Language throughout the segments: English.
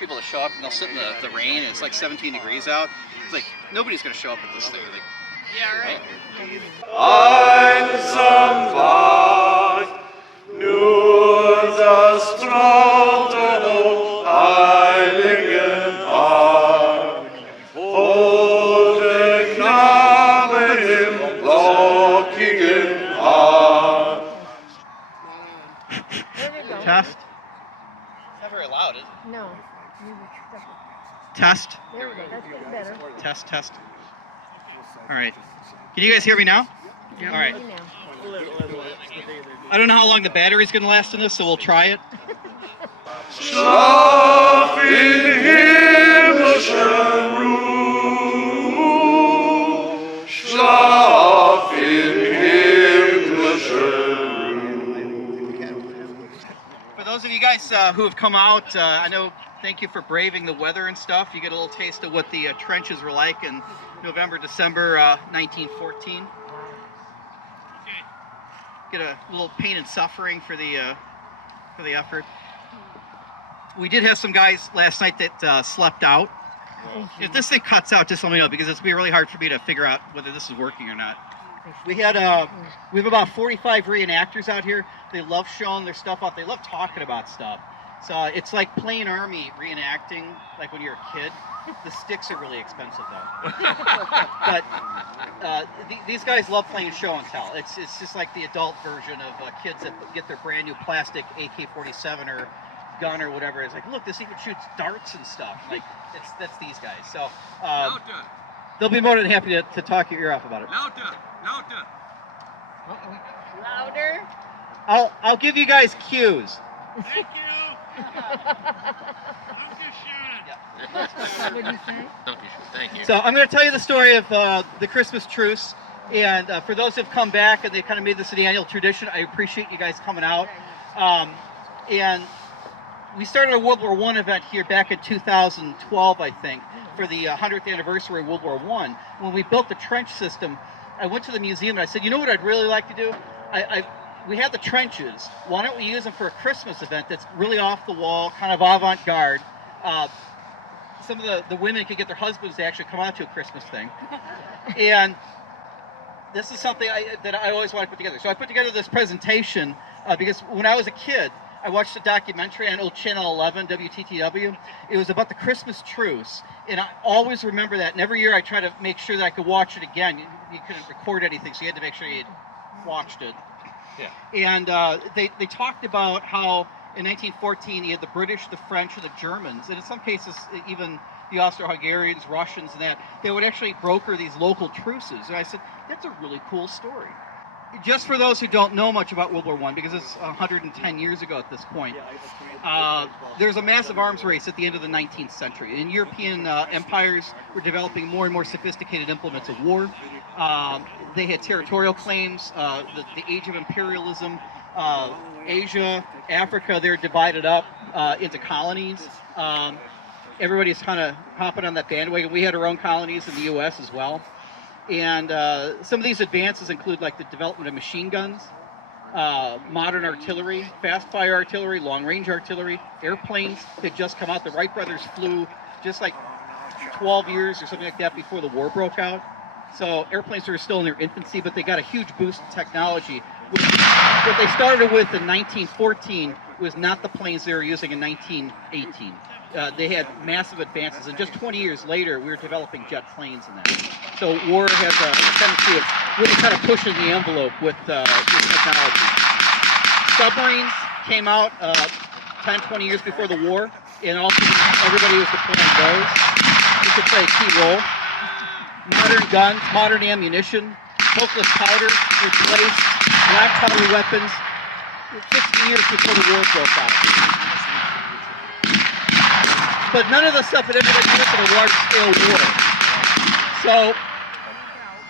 people to show up and they'll sit in the rain and it's like 17 degrees out. It's like, nobody's going to show up at this thing. Like, yeah, right. Einsam war, nur das traute heiligen Paar. Holde Knabe im lockigen Haar. Test. it's not very loud, is it? No. Test. There we go. That's getting better. Test, test. All right. Can you guys hear me now? Yeah, All right. now. I don't know how long the battery's going to last in this, so we'll try it. Schlaf in himmlischen Ruhe. Schlaf in himmlischen Ruhe. For those of you guys who have come out, I know, thank you for braving the weather and stuff. You get a little taste of what the trenches were like in November, December 1914. Get a little pain and suffering for the effort. We did have some guys last night that slept out. If this thing cuts out, just let me know, because it's going to be really hard for me to figure out whether this is working or not. We have about 45 reenactors out here. They love showing their stuff off. They love talking about stuff. So it's like playing Army reenacting, like when you're a kid. The sticks are really expensive though. But these guys love playing show and tell. It's just like the adult version of kids that get their brand new plastic AK-47 or gun or whatever. It's like, look, this even shoots darts and stuff. Like that's these guys. So they'll be more than happy to talk your ear off about it. Louder. Louder. I'll give you guys cues. Thank you. What did you say? Thank you. So I'm going to tell you the story of the Christmas Truce, and for those who've come back and they kind of made this an annual tradition, I appreciate you guys coming out. And we started a World War I event here back in 2012, I think, for the 100th anniversary of World War I. When we built the trench system, I went to the museum and I said, you know what I'd really like to do? We have the trenches. Why don't we use them for a Christmas event that's really off the wall, kind of avant-garde? Some of the women could get their husbands to actually come out to a Christmas thing. And this is something that I always want to put together. So I put together this presentation because when I was a kid, I watched a documentary on old Channel 11, WTTW. It was about the Christmas Truce. And I always remember that. And every year I try to make sure that I could watch it again. You couldn't record anything, so you had to make sure you had watched it. Yeah. And they talked about how in 1914 you had the British, the French, and the Germans, and in some cases even the Austro-Hungarians, Russians, and that they would actually broker these local truces. And I said, that's a really cool story. Just for those who don't know much about World War I, because it's 110 years ago at this point, there's a massive arms race at the end of the 19th century. And European empires were developing more and more sophisticated implements of war. They had territorial claims, the age of imperialism. Asia, Africa, they're divided up into colonies. Everybody's kind of hopping on that bandwagon. We had our own colonies in the U.S. as well. And some of these advances include like the development of machine guns, modern artillery, fast-fire artillery, long-range artillery, airplanes had just come out. The Wright brothers flew just like 12 years or something like that before the war broke out. So airplanes were still in their infancy, but they got a huge boost in technology. What they started with in 1914 was not the planes they were using in 1918. They had massive advances, and just 20 years later, we were developing jet planes and that. So war has a tendency of really kind of pushing the envelope with technology. Submarines came out 10, 20 years before the war, and also everybody was deploying those. This could play a key role. Modern guns, modern ammunition, smokeless powder replaced black powder weapons 50 years before the war broke out. But none of the stuff had ever been used in a large-scale war. So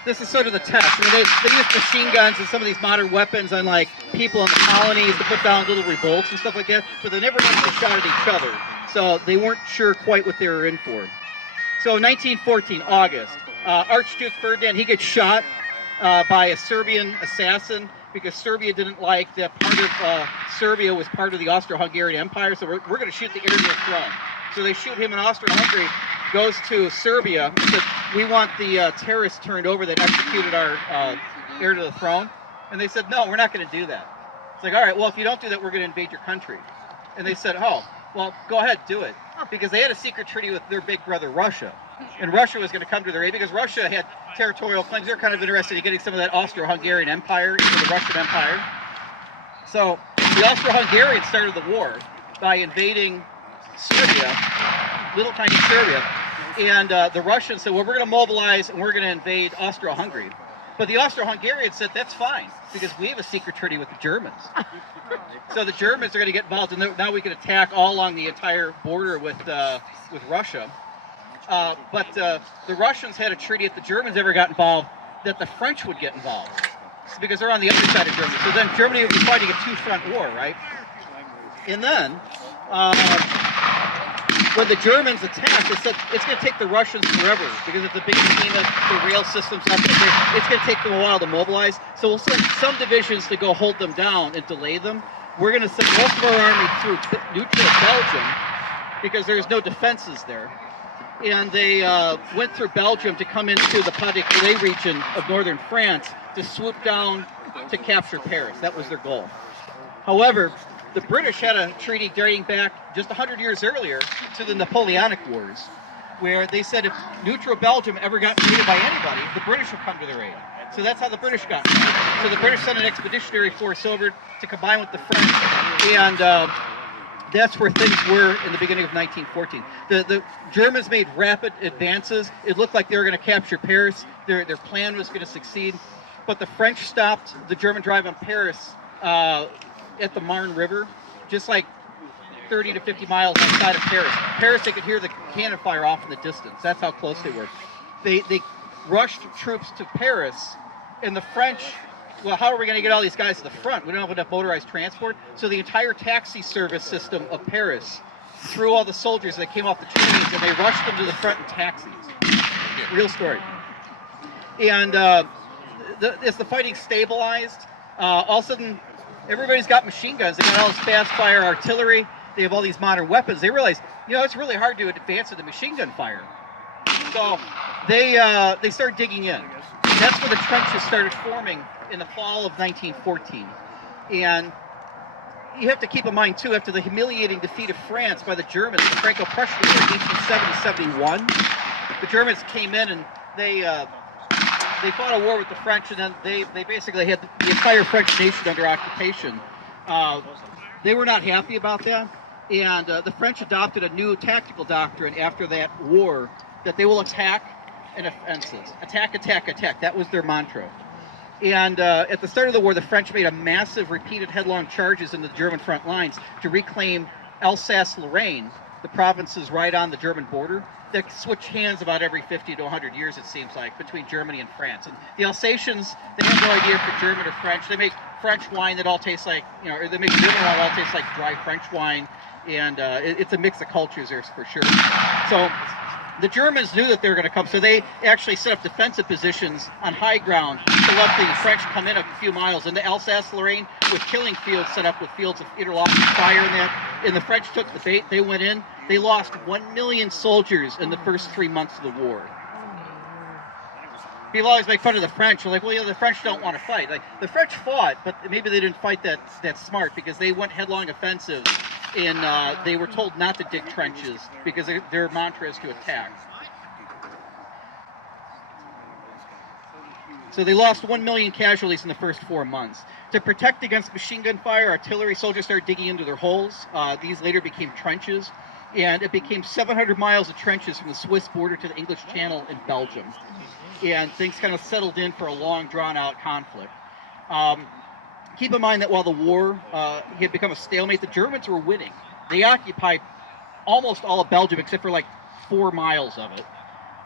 this is sort of the test. I mean, they used machine guns and some of these modern weapons on like people in the colonies to put down little revolts and stuff like that, but they never actually shot at each other. So they weren't sure quite what they were in for. So 1914, August, Archduke Ferdinand, he gets shot by a Serbian assassin because Serbia didn't like that part of Serbia was part of the Austro-Hungarian Empire, so we're going to shoot the heir to the throne. So they shoot him in Austria-Hungary, goes to Serbia, and said, we want the terrorists turned over that executed our heir to the throne. And they said, no, we're not going to do that. It's like, all right, well, if you don't do that, we're going to invade your country. And they said, oh, well, go ahead, do it. Because they had a secret treaty with their big brother, Russia. And Russia was going to come to their aid because Russia had territorial claims. They're kind of interested in getting some of that Austro-Hungarian Empire into the Russian Empire. So the Austro-Hungarians started the war by invading Serbia, little tiny Serbia. And the Russians said, well, we're going to mobilize and we're going to invade Austro-Hungary. But the Austro-Hungarians said, that's fine, because we have a secret treaty with the Germans. So the Germans are going to get involved, and now we can attack all along the entire border with Russia. But the Russians had a treaty if the Germans ever got involved that the French would get involved, because they're on the other side of Germany. So then Germany would be fighting a two-front war, right? And then when the Germans attacked, they said it's going to take the Russians forever, because it's a big behemoth, the rail system's not going to it's going to take them a while to mobilize. So we'll send some divisions to go hold them down and delay them. We're going to send most of our army through neutral Belgium, because there's no defenses there. And they went through Belgium to come into the Pas-de-Calais region of northern France to swoop down to capture Paris. That was their goal. However, the British had a treaty dating back just 100 years earlier to the Napoleonic Wars, where they said if neutral Belgium ever got invaded by anybody, the British would come to their aid. So that's how the British got invaded. So the British sent an expeditionary force over to combine with the French, and that's where things were in the beginning of 1914. The Germans made rapid advances. It looked like they were going to capture Paris. Their plan was going to succeed. But the French stopped the German drive on Paris at the Marne River, just like 30 to 50 miles outside of Paris. Paris, they could hear the cannon fire off in the distance. That's how close they were. They rushed troops to Paris, and the French, well, how are we going to get all these guys to the front? We don't have enough motorized transport. So the entire taxi service system of Paris threw all the soldiers that came off the trains, and they rushed them to the front in taxis. Real story. And as the fighting stabilized, all of a sudden, everybody's got machine guns. They got all this fast-fire artillery. They have all these modern weapons. They realize, it's really hard to advance into machine gun fire. So they started digging in. That's where the trenches started forming in the fall of 1914. And you have to keep in mind, too, after the humiliating defeat of France by the Germans, the Franco-Prussian War in 1870-71, the Germans came in and they fought a war with the French, and then they basically had the entire French nation under occupation. They were not happy about that, and the French adopted a new tactical doctrine after that war, that they will attack and offenses. Attack, attack, attack. That was their mantra. And at the start of the war, the French made a massive, repeated headlong charges into the German front lines to reclaim Alsace-Lorraine, the provinces right on the German border, that switch hands about every 50 to 100 years, it seems like, between Germany and France. And the Alsatians, they have no idea if they're German or French. They make French wine that all tastes like, or they make German wine that all tastes like dry French wine. And it's a mix of cultures there for sure. So the Germans knew that they were going to come, so they actually set up defensive positions on high ground to let the French come in a few miles into Alsace-Lorraine with killing fields set up with fields of interlocking fire in that. And the French took the bait. They went in. They lost 1 million soldiers in the first 3 months of the war. People always make fun of the French. They're like, well, the French don't want to fight. Like, the French fought, but maybe they didn't fight that smart, because they went headlong offensive, and they were told not to dig trenches because their mantra is to attack. So they lost 1 million casualties in the first 4 months. To protect against machine gun fire, artillery soldiers started digging into their holes. These later became trenches, and it became 700 miles of trenches from the Swiss border to the English Channel in Belgium. And things kind of settled in for a long, drawn-out conflict. Keep in mind that while the war had become a stalemate, the Germans were winning. They occupied almost all of Belgium, except for like 4 miles of it.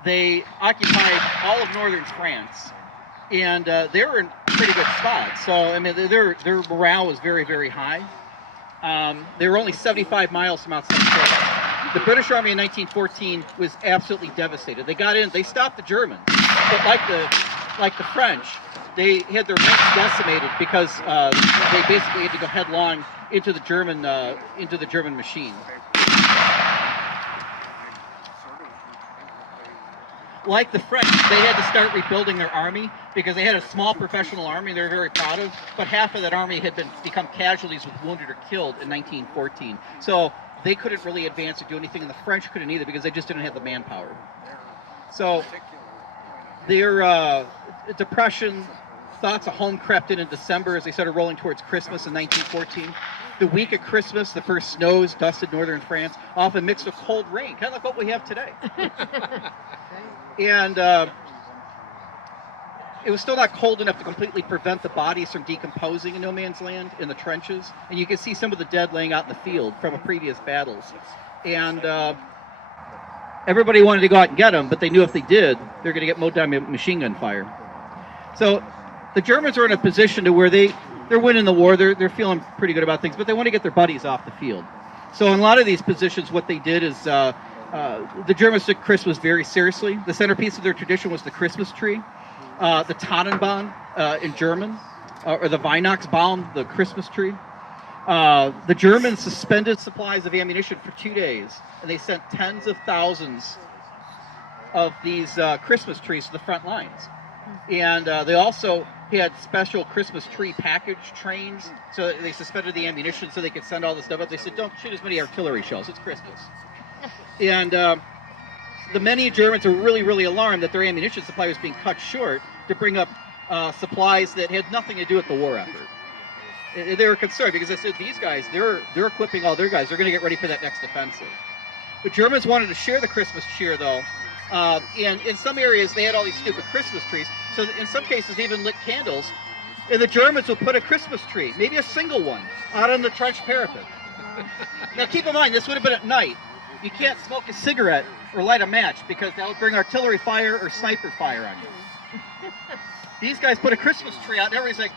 They occupied all of northern France, and they were in pretty good spots. So, I mean, their morale was very, very high. They were only 75 miles from outside Paris. The British Army in 1914 was absolutely devastated. They got in, they stopped the Germans, but like the French, they had their ranks decimated because they basically had to go headlong into the German machine. like the French, they had to start rebuilding their army because they had a small professional army they were very proud of, but half of that army had become casualties with wounded or killed in 1914. So they couldn't really advance or do anything, and the French couldn't either because they just didn't have the manpower. So their depression, thoughts of home crept in December as they started rolling towards Christmas in 1914. The week of Christmas, the first snows dusted northern France, often mixed with cold rain, kind of like what we have today. And it was still not cold enough to completely prevent the bodies from decomposing in no man's land in the trenches. And you can see some of the dead laying out in the field from previous battles. And everybody wanted to go out and get them, but they knew if they did, they're going to get mowed down by machine gun fire. So the Germans are in a position to where they're winning the war. They're feeling pretty good about things, but they want to get their buddies off the field. So in a lot of these positions, what they did is the Germans took Christmas very seriously. The centerpiece of their tradition was the Christmas tree, the Tannenbaum in German, or the Weihnachtsbaum, the Christmas tree. The Germans suspended supplies of ammunition for 2 days, and they sent tens of thousands of these Christmas trees to the front lines. And they also had special Christmas tree package trains, so they suspended the ammunition so they could send all the stuff up. They said, don't shoot as many artillery shells, it's Christmas. And the many Germans were really, really alarmed that their ammunition supply was being cut short to bring up supplies that had nothing to do with the war effort. They were concerned because they said, these guys, they're equipping all their guys. They're going to get ready for that next offensive. The Germans wanted to share the Christmas cheer, though. And in some areas, they had all these stupid Christmas trees. So in some cases, they even lit candles. And the Germans would put a Christmas tree, maybe a single one, out on the trench parapet. Now, keep in mind, this would have been at night. You can't smoke a cigarette or light a match because that would bring artillery fire or sniper fire on you. These guys put a Christmas tree out, and everybody's like,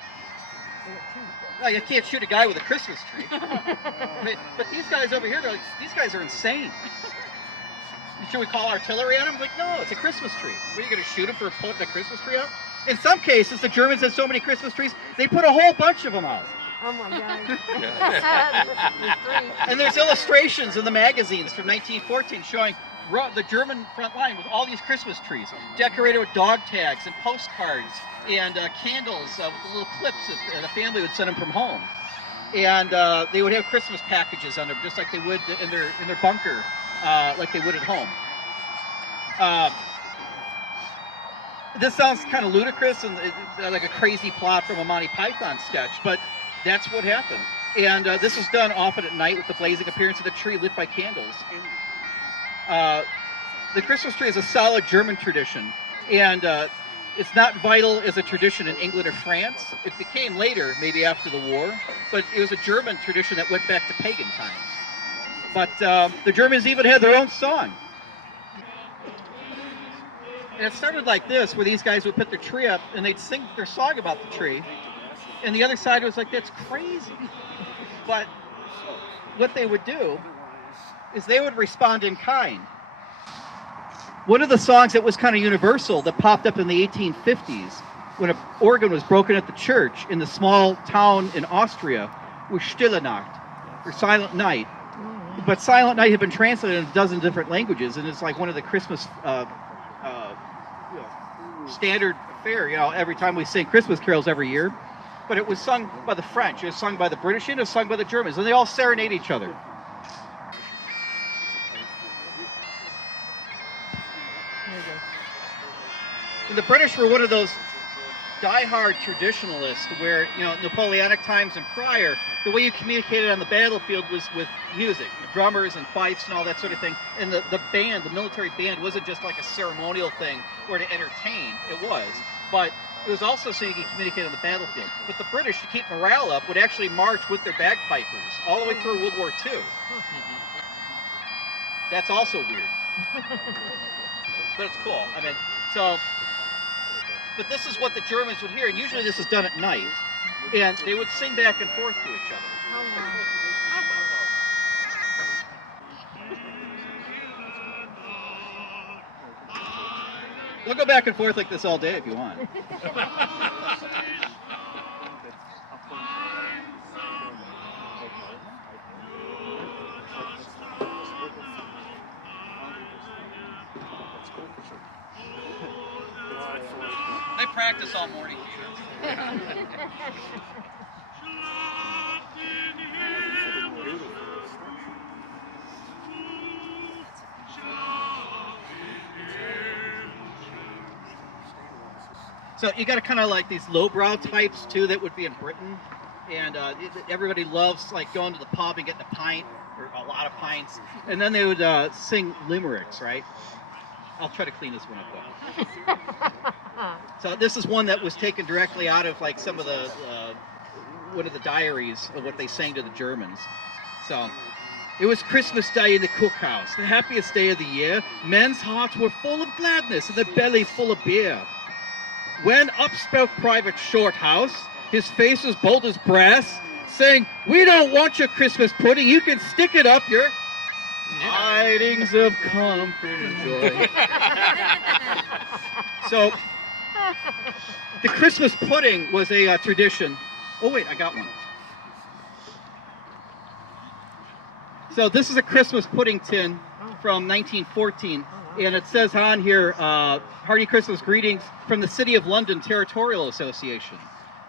oh, you can't shoot a guy with a Christmas tree. But these guys over here, they're like, these guys are insane. Should we call artillery on them? Like, no, it's a Christmas tree. What, are you going to shoot them for putting a Christmas tree out? In some cases, the Germans had so many Christmas trees, they put a whole bunch of them out. Oh my God. And there's illustrations in the magazines from 1914 showing the German front line with all these Christmas trees, decorated with dog tags and postcards and candles with the little clips that the family would send them from home. And they would have Christmas packages on them, just like they would in their bunker, like they would at home. This sounds kind of ludicrous and like a crazy plot from a Monty Python sketch, but that's what happened. And this was done often at night with the blazing appearance of the tree lit by candles. The Christmas tree is a solid German tradition, and it's not vital as a tradition in England or France. It became later, maybe after the war, but it was a German tradition that went back to pagan times. But the Germans even had their own song. And it started like this, where these guys would put their tree up and they'd sing their song about the tree. And the other side was like, that's crazy. But what they would do is they would respond in kind. One of the songs that was kind of universal that popped up in the 1850s when an organ was broken at the church in the small town in Austria was Stille Nacht, or Silent Night. But Silent Night had been translated in a dozen different languages, and it's like one of the Christmas standard fare, every time we sing Christmas carols every year. But it was sung by the French, it was sung by the British, and it was sung by the Germans, and they all serenade each other. And the British were one of those die-hard traditionalists where, Napoleonic times and prior, the way you communicated on the battlefield was with music, drummers and fifes and all that sort of thing. And the band, the military band, wasn't just like a ceremonial thing or to entertain. It was. But it was also so you could communicate on the battlefield. But the British, to keep morale up, would actually march with their bagpipers all the way through World War II. That's also weird. But it's cool. But this is what the Germans would hear, and usually this is done at night. And they would sing back and forth to each other. We'll go back and forth like this all day if you want. practice all morning. So you got kind of like these lowbrow types too that would be in Britain, and everybody loves like going to the pub and getting a pint or a lot of pints, and then they would sing limericks, right? I'll try to clean this one up though. So this is one that was taken directly out of like some of the one of the diaries of what they sang to the Germans. So it was Christmas Day in the cookhouse, the happiest day of the year. Men's hearts were full of gladness and their bellies full of beer. When up spoke Private Shorthouse, his face was bold as brass, saying, "We don't want your Christmas pudding, you can stick it up your tidings of comfort and joy." So, the Christmas pudding was a tradition. Oh wait, I got one. So this is a Christmas pudding tin from 1914. And it says on here, "Hearty Christmas greetings from the City of London Territorial Association."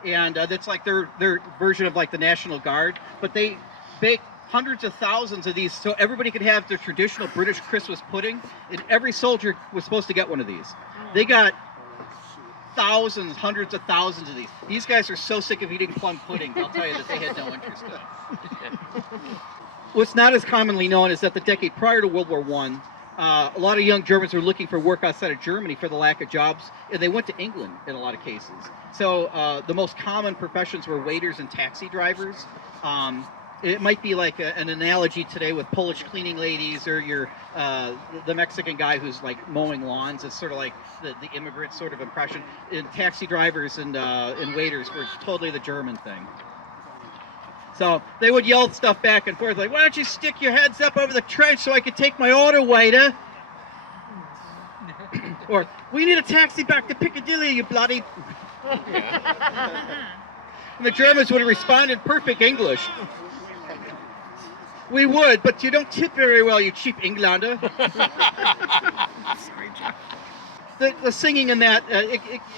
And that's like their version of like the National Guard. But they bake hundreds of thousands of these so everybody could have their traditional British Christmas pudding. And every soldier was supposed to get one of these. They got thousands, hundreds of thousands of these. These guys are so sick of eating plum pudding, I'll tell you that they had no interest in it. What's not as commonly known is that the decade prior to World War I, a lot of young Germans were looking for work outside of Germany for the lack of jobs, and they went to England in a lot of cases. So the most common professions were waiters and taxi drivers. It might be like an analogy today with Polish cleaning ladies or the Mexican guy who's like mowing lawns. It's sort of like the immigrant sort of impression. And taxi drivers and waiters were totally the German thing. So they would yell stuff back and forth like, "Why don't you stick your heads up over the trench so I can take my order, waiter?" Or, "We need a taxi back to Piccadilly, you bloody..." And the Germans would respond in perfect English. "We would, but you don't tip very well, you cheap Englander." The singing in that,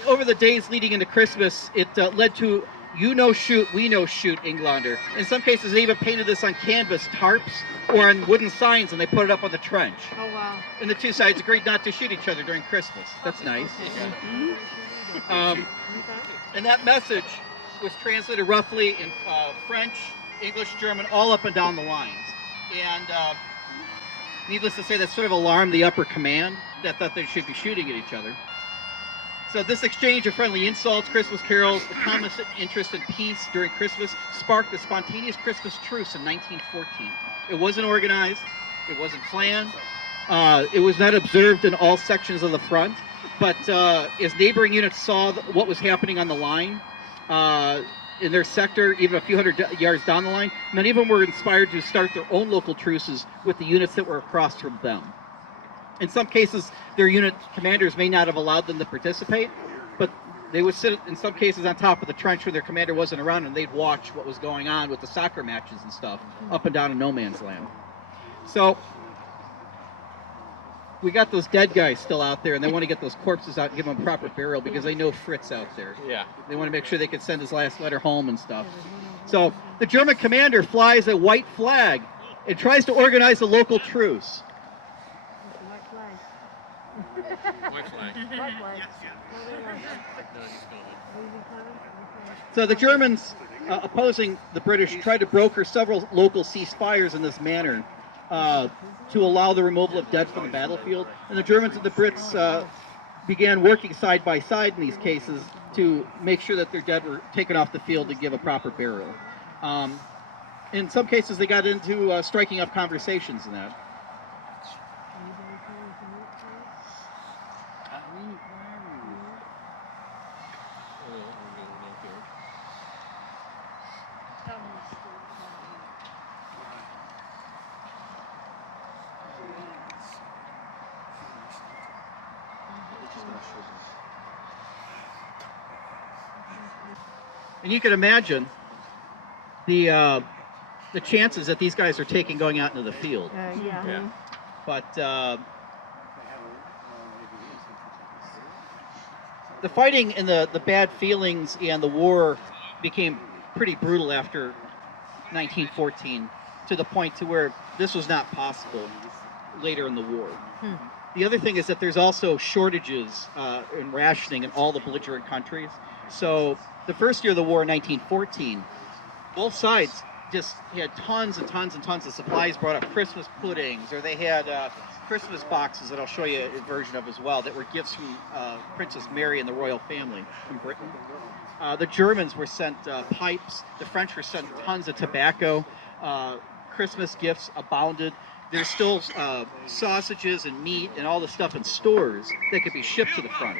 over the days leading into Christmas, it led to "You no shoot, we no shoot, Englander." In some cases, they even painted this on canvas tarps or on wooden signs, and they put it up on the trench. Oh, wow. And the two sides agreed not to shoot each other during Christmas. That's nice. And that message was translated roughly in French, English, German, all up and down the lines. And needless to say, that sort of alarmed the upper command that thought they should be shooting at each other. So this exchange of friendly insults, Christmas carols, the common interest in peace during Christmas sparked the spontaneous Christmas Truce in 1914. It wasn't organized. It wasn't planned. It was not observed in all sections of the front. But as neighboring units saw what was happening on the line in their sector, even a few hundred yards down the line, many of them were inspired to start their own local truces with the units that were across from them. In some cases, their unit commanders may not have allowed them to participate, but they would sit, in some cases, on top of the trench when their commander wasn't around, and they'd watch what was going on with the soccer matches and stuff up and down in no man's land. So we got those dead guys still out there, and they want to get those corpses out and give them a proper burial because they know Fritz out there. Yeah. They want to make sure they can send his last letter home and stuff. So the German commander flies a white flag and tries to organize a local truce. White flag. White flag. White flag. No, he's going. So the Germans, opposing the British, tried to broker several local ceasefires in this manner to allow the removal of dead from the battlefield. And the Germans and the Brits began working side by side in these cases to make sure that their dead were taken off the field to give a proper burial. In some cases, they got into striking up conversations in that. And you can imagine the chances that these guys are taking going out into the field. Yeah. Yeah. But the fighting and the bad feelings and the war became pretty brutal after 1914, to the point to where this was not possible later in the war. The other thing is that there's also shortages in rationing in all the belligerent countries. So the first year of the war in 1914, both sides just had tons and tons and tons of supplies brought up. Christmas puddings, or they had Christmas boxes that I'll show you a version of as well, that were gifts from Princess Mary and the royal family from Britain. The Germans were sent pipes. The French were sent tons of tobacco. Christmas gifts abounded. There's still sausages and meat and all the stuff in stores that could be shipped to the front.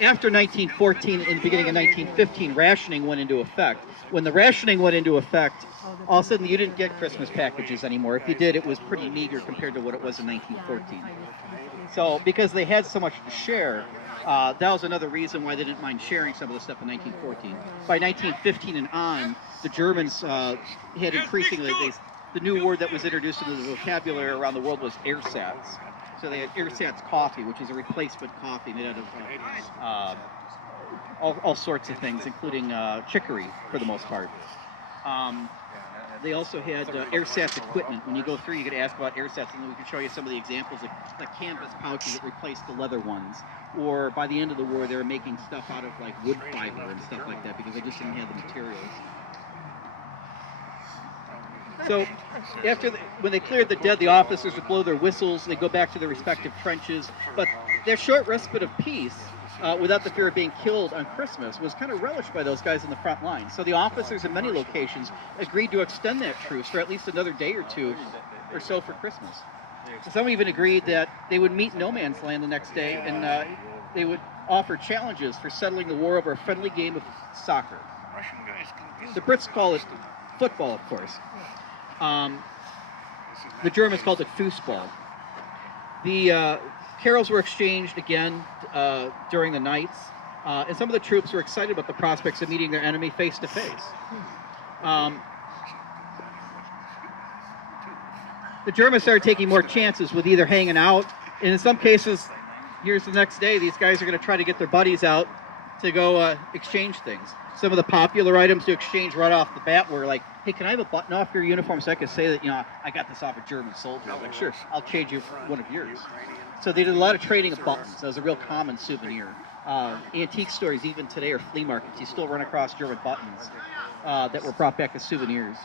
After 1914 and the beginning of 1915, rationing went into effect. When the rationing went into effect, all of a sudden you didn't get Christmas packages anymore. If you did, it was pretty meager compared to what it was in 1914. So because they had so much to share, that was another reason why they didn't mind sharing some of the stuff in 1914. By 1915 and on, the Germans had increasingly, the new word that was introduced into the vocabulary around the world was ersatz. So they had ersatz coffee, which is a replacement coffee made out of all sorts of things, including chicory for the most part. They also had ersatz equipment. When you go through, you could ask about ersatz, and then we can show you some of the examples, like canvas pouches that replaced the leather ones. Or by the end of the war, they were making stuff out of like wood fiber and stuff like that because they just didn't have the materials. So when they cleared the dead, the officers would blow their whistles. They'd go back to their respective trenches. But their short respite of peace, without the fear of being killed on Christmas, was kind of relished by those guys in the front line. So the officers in many locations agreed to extend that truce for at least another day or two or so for Christmas. Some even agreed that they would meet no man's land the next day, and they would offer challenges for settling the war over a friendly game of soccer. The Brits call it football, of course. The Germans called it foosball. The carols were exchanged again during the nights, and some of the troops were excited about the prospects of meeting their enemy face to face. The Germans started taking more chances with either hanging out, and in some cases, here's the next day, these guys are going to try to get their buddies out to go exchange things. Some of the popular items to exchange right off the bat were like, hey, can I have a button off your uniform so I can say that, I got this off a German soldier? I'm like, sure, I'll trade you one of yours. So they did a lot of trading of buttons. That was a real common souvenir. Antique stores, even today, or flea markets, you still run across German buttons that were brought back as souvenirs.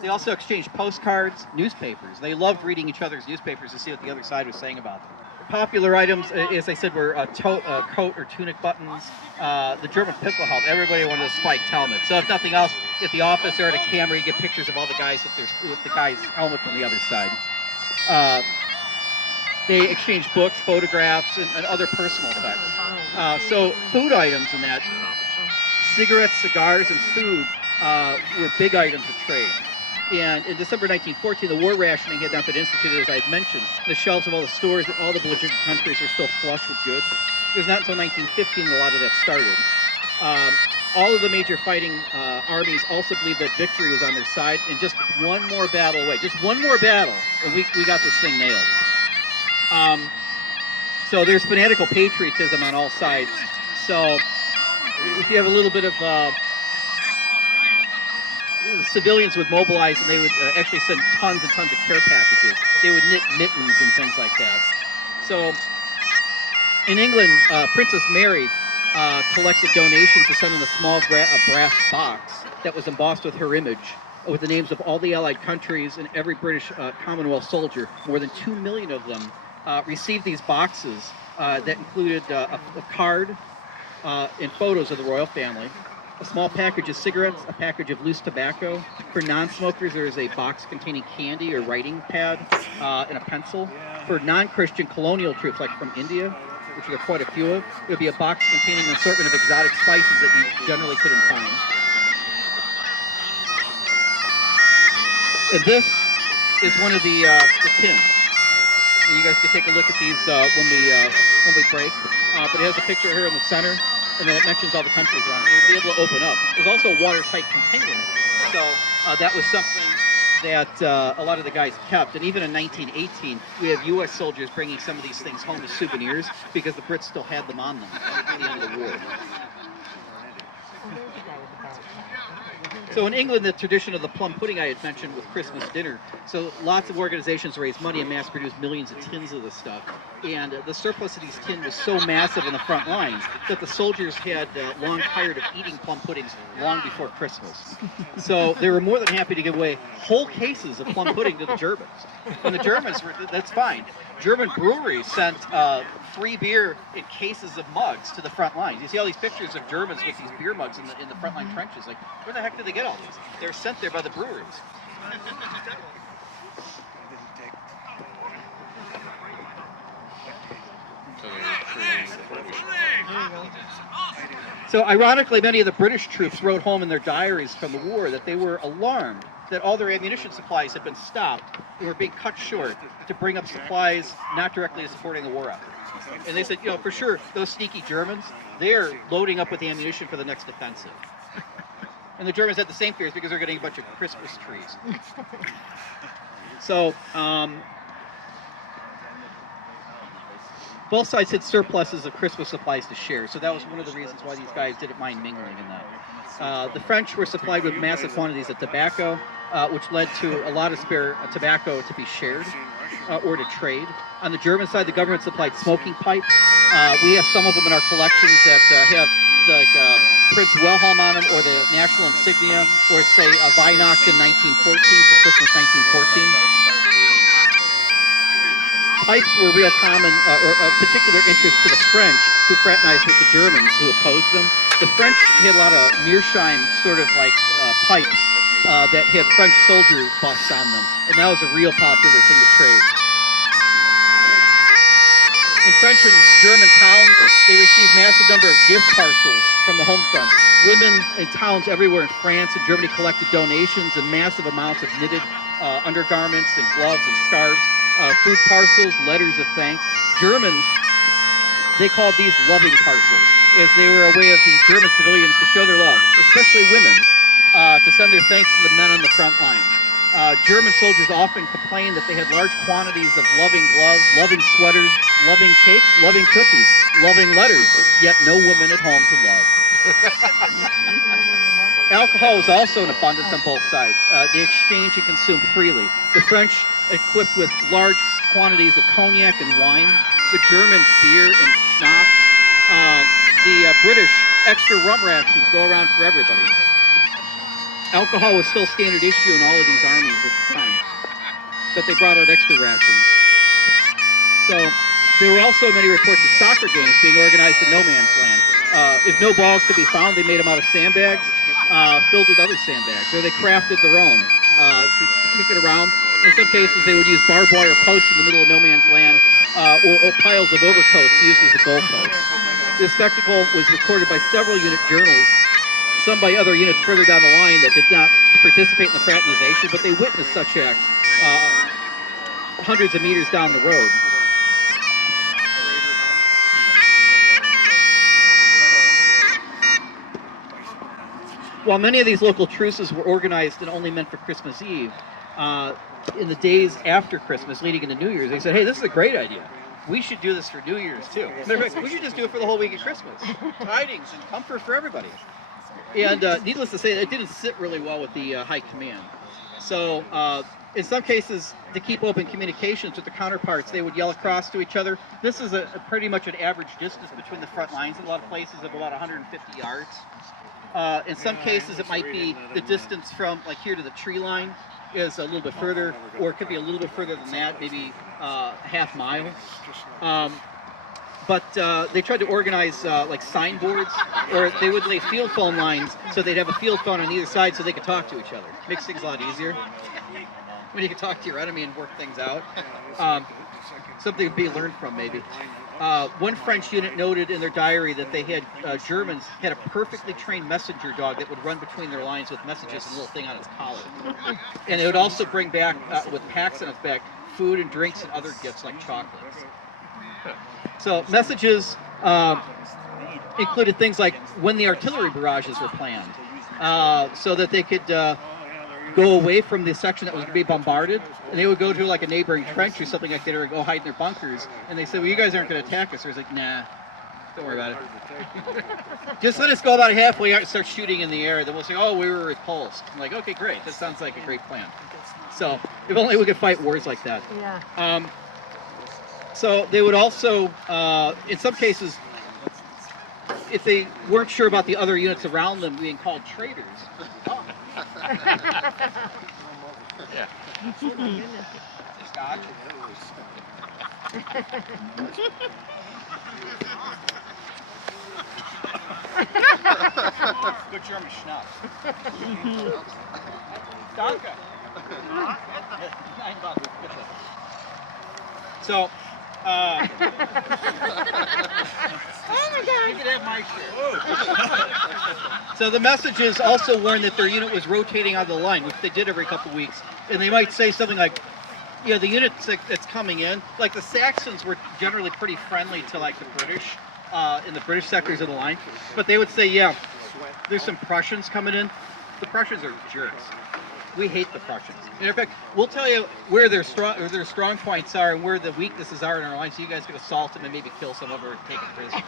They also exchanged postcards, newspapers. They loved reading each other's newspapers to see what the other side was saying about them. Popular items, as I said, were coat or tunic buttons. The German pistol helmet. Everybody wanted a spiked helmet. So if nothing else, at the office or at a camera, you get pictures of all the guys with the guy's helmet from the other side. They exchanged books, photographs, and other personal effects. So food items in that, cigarettes, cigars, and food were big items of trade. And in December 1914, the war rationing had not been instituted, as I had mentioned. The shelves of all the stores in all the belligerent countries were still flush with goods. It was not until 1915 that a lot of that started. All of the major fighting armies also believed that victory was on their side, and just one more battle away. Just one more battle, and we got this thing nailed. So there's fanatical patriotism on all sides. So if you have a little bit of... civilians would mobilize, and they would actually send tons and tons of care packages. They would knit mittens and things like that. So in England, Princess Mary collected donations to send in a small brass box that was embossed with her image, with the names of all the Allied countries and every British Commonwealth soldier. More than 2 million of them received these boxes that included a card and photos of the royal family, a small package of cigarettes, a package of loose tobacco. For non-smokers, there is a box containing candy or writing pad and a pencil. For non-Christian colonial troops, like from India, which there are quite a few of, there would be a box containing an assortment of exotic spices that you generally couldn't find. And this is one of the tins. And you guys can take a look at these when we break. But it has a picture here in the center, and then it mentions all the countries on it. You'll be able to open up. There's also a watertight container. So that was something that a lot of the guys kept. And even in 1918, we have U.S. soldiers bringing some of these things home as souvenirs because the Brits still had them on them at the end of the war. Oh, there's a guy with the backpack. So in England, the tradition of the plum pudding I had mentioned with Christmas dinner. So lots of organizations raise money and mass produce millions of tins of this stuff. And the surplus of these tins was so massive in the front lines that the soldiers had long tired of eating plum puddings long before Christmas. So they were more than happy to give away whole cases of plum pudding to the Germans. And the Germans were, that's fine. German breweries sent free beer in cases of mugs to the front lines. You see all these pictures of Germans with these beer mugs in the front line trenches. Like, where the heck did they get all these? They were sent there by the breweries. So ironically, many of the British troops wrote home in their diaries from the war that they were alarmed that all their ammunition supplies had been stopped and were being cut short to bring up supplies not directly supporting the war effort. And they said, you know, for sure, those sneaky Germans, they're loading up with ammunition for the next offensive. And the Germans had the same fears because they're getting a bunch of Christmas trees. So, both sides had surpluses of Christmas supplies to share, so that was one of the reasons why these guys didn't mind mingling in that. The French were supplied with massive quantities of tobacco, which led to a lot of spare tobacco to be shared or to trade. On the German side, the government supplied smoking pipes. We have some of them in our collections that have like Prince Wilhelm on them, or the national insignia, or it's say Weihnachten 1914 for Christmas 1914. Pipes were real common, or of particular interest to the French, who fraternized with the Germans, who opposed them. The French had a lot of meerschaum sort of like pipes that had French soldier busts on them, and that was a real popular thing to trade. In French and German towns, they received massive number of gift parcels from the home front. Women in towns everywhere in France and Germany collected donations and massive amounts of knitted undergarments and gloves and scarves. Food parcels, letters of thanks. Germans, they called these loving parcels, as they were a way of the German civilians to show their love, especially women, to send their thanks to the men on the front line. German soldiers often complained that they had large quantities of loving gloves, loving sweaters, loving cakes, loving cookies, loving letters, yet no woman at home to love. Alcohol was also in abundance on both sides. They exchanged and consumed freely. The French equipped with large quantities of cognac and wine. The Germans beer and schnapps. The British extra rum rations go around for everybody. Alcohol was still standard issue in all of these armies at the time, but they brought out extra rations. So there were also many reports of soccer games being organized in no man's land. If no balls could be found, they made them out of sandbags filled with other sandbags, or they crafted their own to kick it around. In some cases, they would use barbed wire posts in the middle of no man's land, or piles of overcoats used as the goalposts. This spectacle was recorded by several unit journals, some by other units further down the line that did not participate in the fraternization, but they witnessed such acts hundreds of meters down the road. While many of these local truces were organized and only meant for Christmas Eve, in the days after Christmas, leading into New Year's, they said, hey, this is a great idea. We should do this for New Year's, too. Matter of fact, we should just do it for the whole week of Christmas. Tidings and comfort for everybody. And needless to say, it didn't sit really well with the high command. So in some cases, to keep open communications with the counterparts, they would yell across to each other. This is a pretty much an average distance between the front lines in a lot of places of about 150 yards. In some cases, it might be the distance from like here to the tree line is a little bit further, or it could be a little bit further than that, maybe half mile. But they tried to organize like signboards, or they would lay field phone lines so they'd have a field phone on either side so they could talk to each other. Makes things a lot easier when you can talk to your enemy and work things out. Something to be learned from, maybe. One French unit noted in their diary that they had Germans had a perfectly trained messenger dog that would run between their lines with messages and a little thing on its collar. And it would also bring back, with packs on its back, food and drinks and other gifts like chocolates. So messages included things like when the artillery barrages were planned, so that they could go away from the section that was going to be bombarded, and they would go to like a neighboring trench or something like that, or go hide in their bunkers. And they said, "Well, you guys aren't going to attack us." They're like, "Nah, don't worry about it. Just let us go about halfway out and start shooting in the air. Then we'll say, oh, we were repulsed." I'm like, okay, great. That sounds like a great plan. So if only we could fight wars like that. Yeah. So they would also, in some cases, if they weren't sure about the other units around them being called traitors. Oh. Yeah. Oh my goodness. Scotch. Good German schnapps. Danke. So, Oh my God. you can have my share. So the messages also warned that their unit was rotating on the line, which they did every couple of weeks. And they might say something like, yeah, the unit that's coming in, like the Saxons were generally pretty friendly to like the British, in the British sectors of the line. But they would say, yeah, there's some Prussians coming in. The Prussians are jerks. We hate the Prussians. And in fact, we'll tell you where their strong points are and where the weaknesses are in our line, so you guys can assault them and maybe kill some of them or take them prisoner.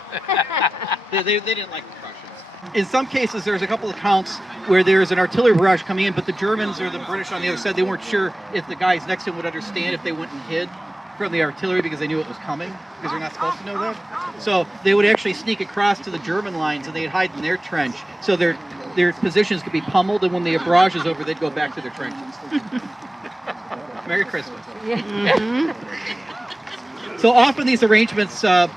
they didn't like the Prussians. In some cases, there's a couple of accounts where there's an artillery barrage coming in, but the Germans or the British on the other side, they weren't sure if the guys next to them would understand if they went and hid from the artillery because they knew it was coming, because they're not supposed to know that. So they would actually sneak across to the German lines and they'd hide in their trench, so their positions could be pummeled, and when the barrage is over, they'd go back to their trenches. Merry Christmas. Yeah. So often these arrangements, nor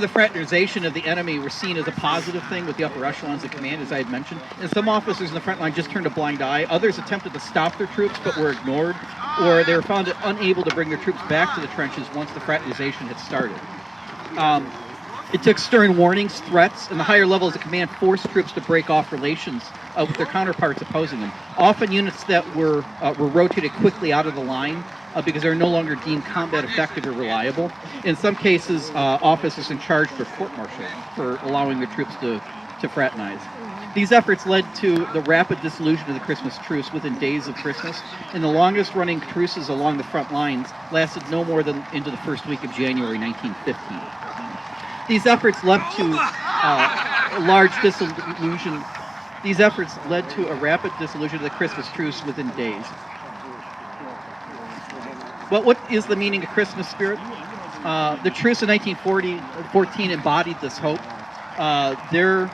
the fraternization of the enemy, were seen as a positive thing with the upper echelons of command, as I had mentioned. And some officers in the front line just turned a blind eye. Others attempted to stop their troops, but were ignored, or they were found unable to bring their troops back to the trenches once the fraternization had started. It took stern warnings, threats, and the higher levels of command forced troops to break off relations with their counterparts opposing them. Often units that were rotated quickly out of the line because they were no longer deemed combat effective or reliable. In some cases, officers in charge were court-martialed for allowing their troops to fraternize. These efforts led to the rapid dissolution of the Christmas Truce within days of Christmas, and the longest-running truces along the front lines lasted no more than into the first week of January 1915. These efforts led to a large dissolution. These efforts led to a rapid dissolution of the Christmas Truce within days. But what is the meaning of Christmas spirit? The truce in 1914 embodied this hope. Their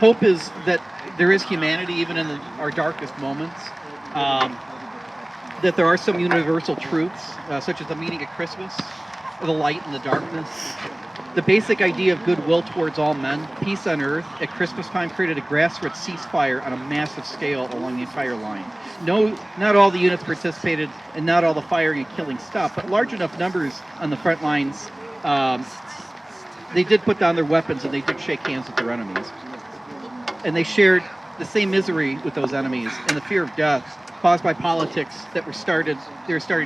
hope is that there is humanity even in our darkest moments. That there are some universal truths, such as the meaning of Christmas, the light and the darkness. The basic idea of goodwill towards all men, peace on earth, at Christmas time created a grassroots ceasefire on a massive scale along the entire line. No, not all the units participated and not all the firing and killing stopped, but large enough numbers on the front lines, they did put down their weapons and they did shake hands with their enemies. And they shared the same misery with those enemies and the fear of death caused by politics that were starting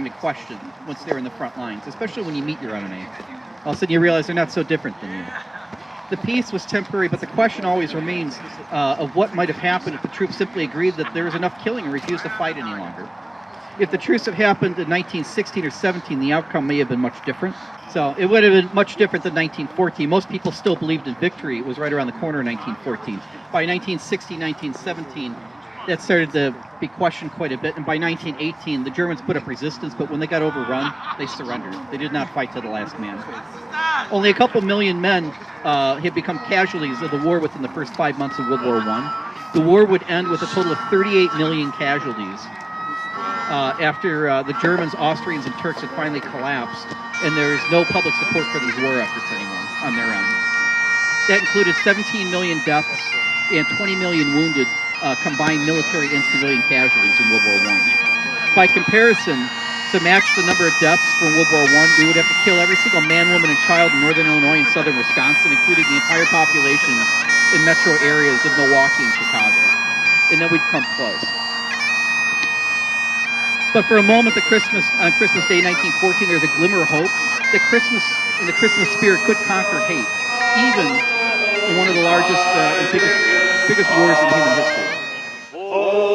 to question once they're in the front lines, especially when you meet your enemy. All of a sudden you realize they're not so different than you. The peace was temporary, but the question always remains of what might have happened if the troops simply agreed that there was enough killing and refused to fight any longer. If the truce had happened in 1916 or 17, the outcome may have been much different. So it would have been much different than 1914. Most people still believed in victory. It was right around the corner in 1914. By 1916, 1917, that started to be questioned quite a bit. And by 1918, the Germans put up resistance, but when they got overrun, they surrendered. They did not fight to the last man. Only a couple million men had become casualties of the war within the first 5 months of World War I. The war would end with a total of 38 million casualties after the Germans, Austrians, and Turks had finally collapsed, and there is no public support for these war efforts anymore on their end. That included 17 million deaths and 20 million wounded, combined military and civilian casualties in World War I. By comparison, to match the number of deaths from World War I, we would have to kill every single man, woman, and child in northern Illinois and southern Wisconsin, including the entire populations in metro areas of Milwaukee and Chicago. And then we'd come close. But for a moment, on Christmas Day 1914, there's a glimmer of hope that Christmas and the Christmas spirit could conquer hate, even in one of the largest and biggest wars in human history. Oh,